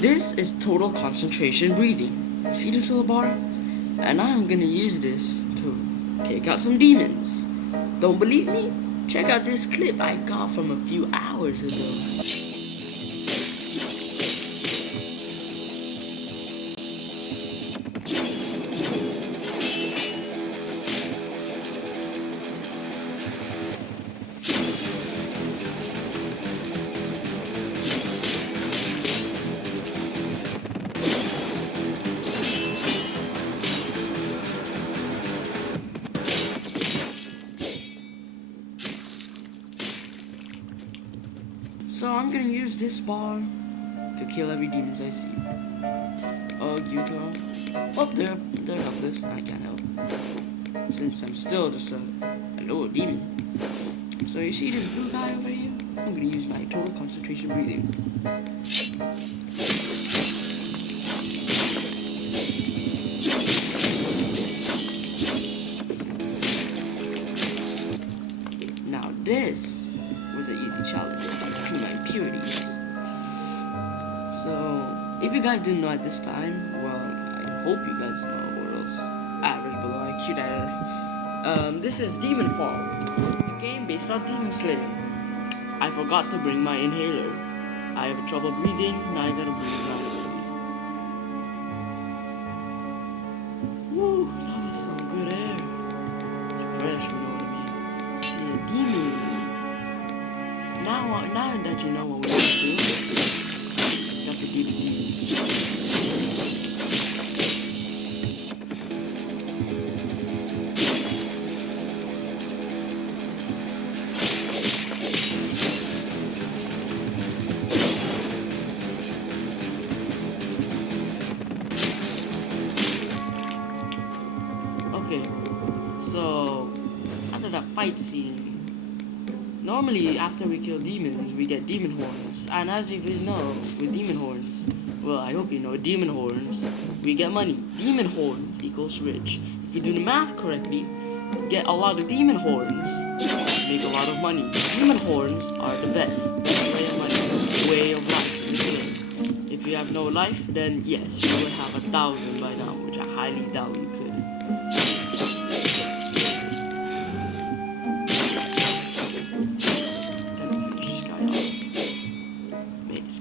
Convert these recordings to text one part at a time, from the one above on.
This is total concentration breathing. See this little bar? And I'm gonna use this to take out some demons. Don't believe me? Check out this clip I got from a few hours ago. So I'm gonna use this bar to kill every demons I see. Oh, Utah. Oh, they're helpless. I can't help. Since I'm still just a little demon. So you see this blue guy over here? I'm gonna use my total concentration breathing. Now this was an easy challenge to my impurities. So if you guys didn't know at this time, well, I hope you guys know, or else average below IQ that. This is Demonfall, a game based on Demon Slayer. I forgot to bring my inhaler. I have trouble breathing, now I gotta breathe now. Woo, that was some good air. It's fresh, you know what I mean? Yeah, demon. Now that you know what we're gonna do, got the demon. Okay, so after that fight scene, normally after we kill demons, we get demon horns. And as you guys know, with demon horns, well, I hope you know, demon horns, we get money. Demon horns equals rich. If you do the math correctly, get a lot of demon horns, make a lot of money. Demon horns are the best way of money, way of life in the game. If you have no life, then yes, you would have 1,000 by now, which I highly doubt you could.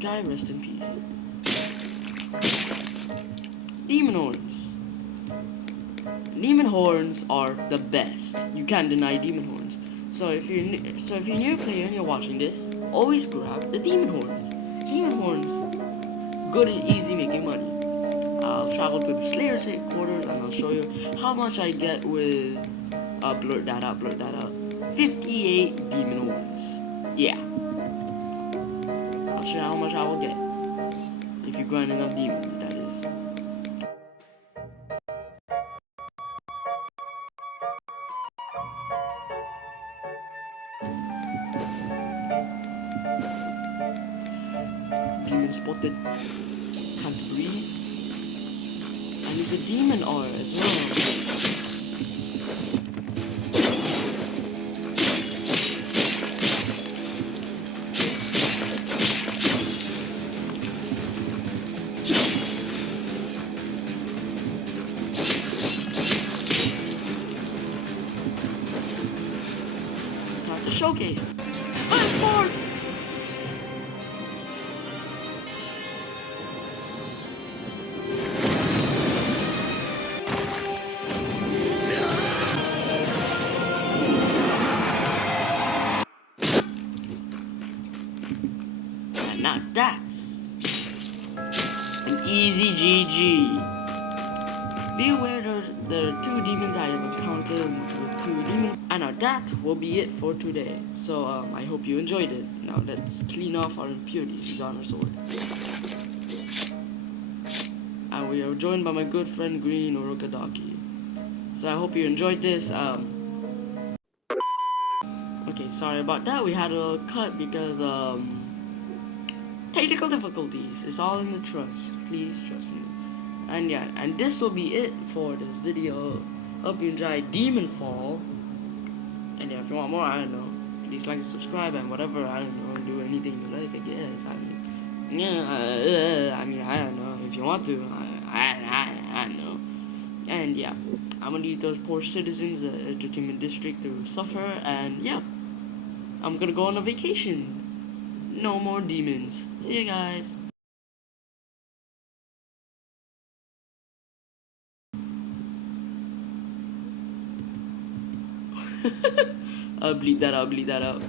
Guy, rest in peace. Demon horns. Demon horns are the best. You can't deny demon horns. So if you're a new player and you're watching this, always grab the demon horns. Demon horns, good and easy making money. I'll travel to the Slayer's headquarters and I'll show you how much I get with. Blurt that out. 58 demon horns. Yeah. I'll show you how much I will get if you grind enough demons, that is. Demon spotted. Can't breathe. And he's a demon aura as well. The showcase. Fast forward. And now that's an easy GG. Be aware there are 2 demons I have encountered with 2 demons. And now that will be it for today. So I hope you enjoyed it. Now let's clean off our impurities on our sword. And we are joined by my good friend Green Urukadaki. So I hope you enjoyed this. Okay, sorry about that. We had a little cut because technical difficulties. It's all in the trust. Please trust me. And yeah, and this will be it for this video. Hope you enjoyed Demonfall. And yeah, if you want more, I don't know, please like and subscribe and whatever, I don't know, do anything you like, I guess. I mean, yeah, I if you want to. I know. And yeah, I'm gonna leave those poor citizens of the entertainment district to suffer. And yeah, I'm gonna go on a vacation. No more demons. See you guys. I'll bleep that out. Bleep that out.